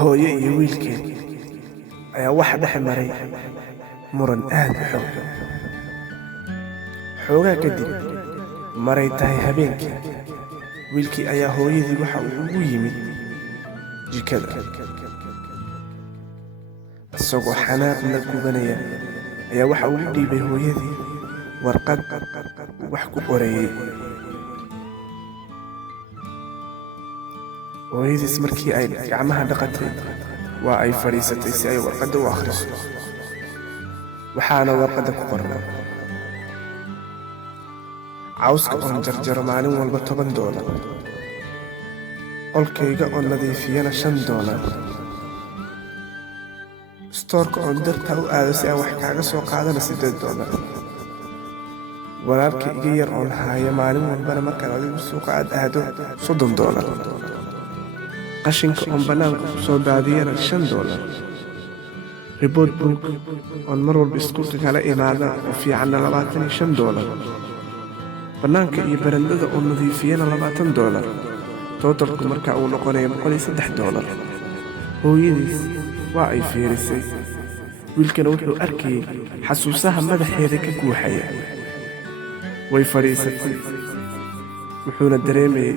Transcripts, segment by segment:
hooyo iyo wiilkeed ayaa waxa dhex maray muran aad u xoog xoogaa kadib maray tahay habeenkii wiilkii ayaa hooyadii waxa uu ugu yimid jikada isagoo xanaaq la gubanaya ayaa waxa uu u dhiibay hooyadii warqad wax ku qorayay. hooyadiis markii ay gacmaha dhaqatay waa ay fadhiisatay si ay warqadda u akhriso. waxaana warqadda ku qornaa: cawska oon jarjaro maalin walba $10, qolkayga oon nadiifiyana $5, stoorka oon darta u aado si aan wax kaaga soo qaadana $8, walaalka iga yar oon haayo maalin walbana markaad adigu suuqa aad aado $30, qashinka oon bannaanka ku soo daadiyana $5, ribot book oon mar walba iskuulka kala imaada oo fiicanna $25, bannaanka iyo barandada oo nadiifiyana $20, tootalku markaa uu noqonayo $103. hooyadiis waa ay fiirisay. wiilkana wuxuu arkayay xasuusaha madaxeeda ka guuxaya. way fadhiisatay, wuxuuna dareemayay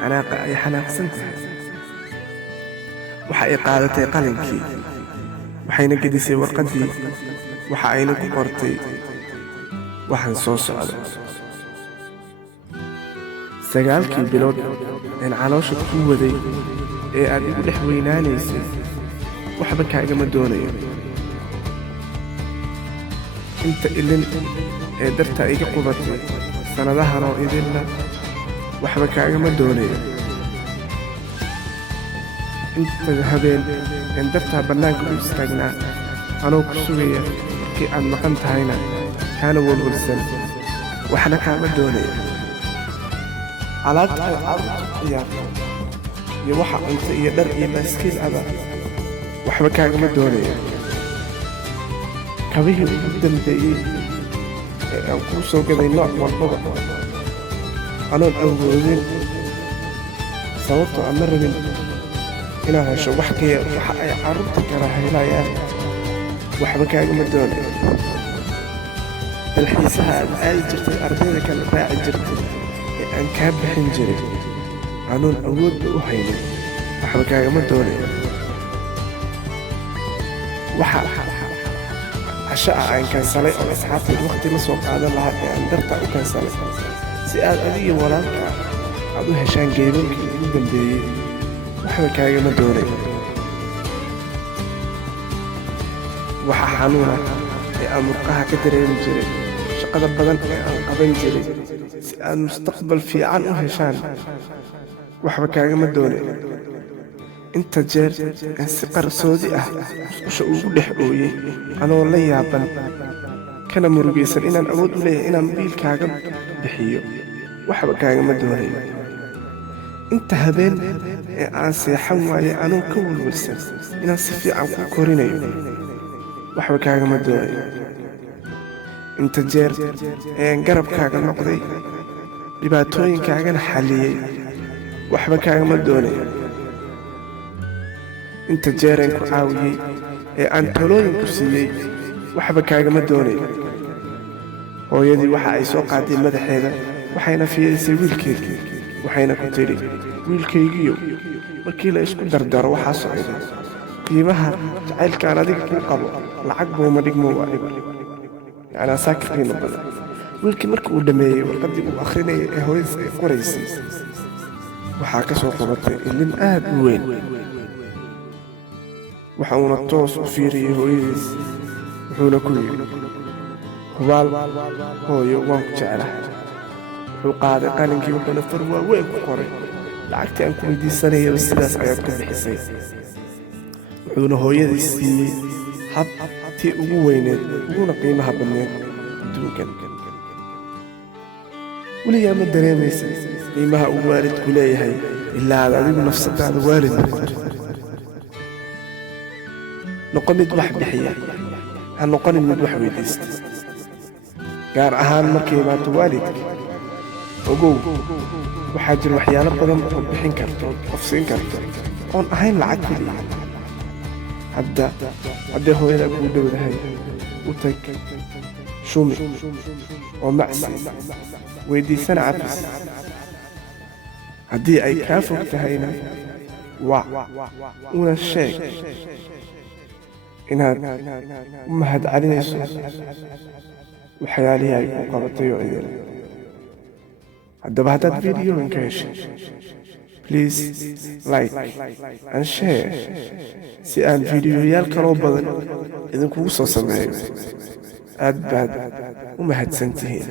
xanaaqa ay xanaaqsan tahay. waxa ay qaadatay qalinkii, waxayna gedisay warqaddii, waxa ayna ku qortay waxaan soo socda: 9 bilood een caloosha ku waday ee aad igu dhex weynaanaysay waxba kaagama doonayo. inta ilin ee darta iga qubatay sannadahan oo idinna waxba kaagama doonayo. inta habeen een dartaa bannaanka u istaagnaa anoo ku sugaya markii aad maqan tahayna kaana walwalsan waxna kaama doonayo. alaabta aad carruurta ciyaarto iyo waxa cunto iyo dhar iyo baaskiil aba waxba kaagama doonayo. kabihii ugu dambeeyey ee aan kuu soo gaday nooc walbaba anoon awoodin sababtoo aan ma rabin inaad hesho wax ka yar waxa ay carruurta kala helayaan waxba kaagama doonayo. dalxiisaha aad aadi jirtay ardayda kala raaci jirtay ee aan kaa bixin jiray anoon awoodba u haynin waxba kaagama doonayo. waxa casho ah aan kansalay oo asxaabteed wakhti la soo qaadan lahaa ee aan darta u kansalay si aad adiga walaalka aad u heshaan geebankii ugu dambeeyey waxba kaagama doonayo. waxa xanuuna ee aan murqaha ka dareemi jiray, shaqada badan ee aan qaban jiray si aad mustaqbal fiican u heshaan waxba kaagama doonayo. inta jeer aan si qarsoodi ah musqusha ugu dhex ooyey anoo la yaaban kana murugaysan inaan awood u leeyahay inaan biilkaaga bixiyo waxba kaagama doonayo. inta habeen ee aan seexan waayay anoo ka walwalsan inaan si fiican ku korinayo waxba kaagama doonayo. inta jeer ee aan garabkaaga noqday dhibaatooyinkaagana xalliyey waxba kaagama doonayo. inta jeer aan ku caawiyey ee aan talooyinku siiyey waxba kaagama doonayo. hooyadii waxa ay soo qaaday madaxeeda waxayna fiirisay wiilkeedii, waxayna ku tidhi: wiilkaygiiyow, markii la isku dardaro waxaa socda qiimaha jacaylkaan adiga kuu qabo lacag buuma dhigmo waa ibar, yacnaa saa ka qiimo badan. wiilkii markii uu dhammeeyey warqaddii uu akhrinayay ee hooyadiis ay qoraysay waxaa ka soo qabatay ilin aad u weyn. waxa uuna toos u fiiriyey hooyadiis, wuxuuna ku yidhi: hubaal hooyo, waan ku jeclahay. wuxuu qaaday qalinkii, wuxuuna far waaweyn ku qoray: lacagtii aan ku weydiisanayaba sidaas ayaad ku bixisay. wuxuuna hooyadiis siiyey habtii ugu weyneed uguna qiimaha badneed adduunkan. weligaa ma dareemaysa qiimaha uu waalidku leeyahay ilaa aad adigu nafsadaada waalid noqoto. noqo mid wax bixiya, ha noqonin mid wax weydiista. gaar ahaan markay imaato waalidka, ogow waxaa jira waxyaalo badan oo bixin karto qof siin karto oon ahayn lacag keliya. hadday hooyada kuu dhowdahay u tag shumi oo macsi weydiisana cafis haddii ay kaa fog tahayna wac una sheeg inaad u mahadcelinayso waxyaalihii ay ku qabatay oo idin haddaba haddaad fiidiyogan ka heshay please like and share si aan fiidiyoyaal kaloo badan idinkugu soo sameeyo aad baad u mahadsantihiin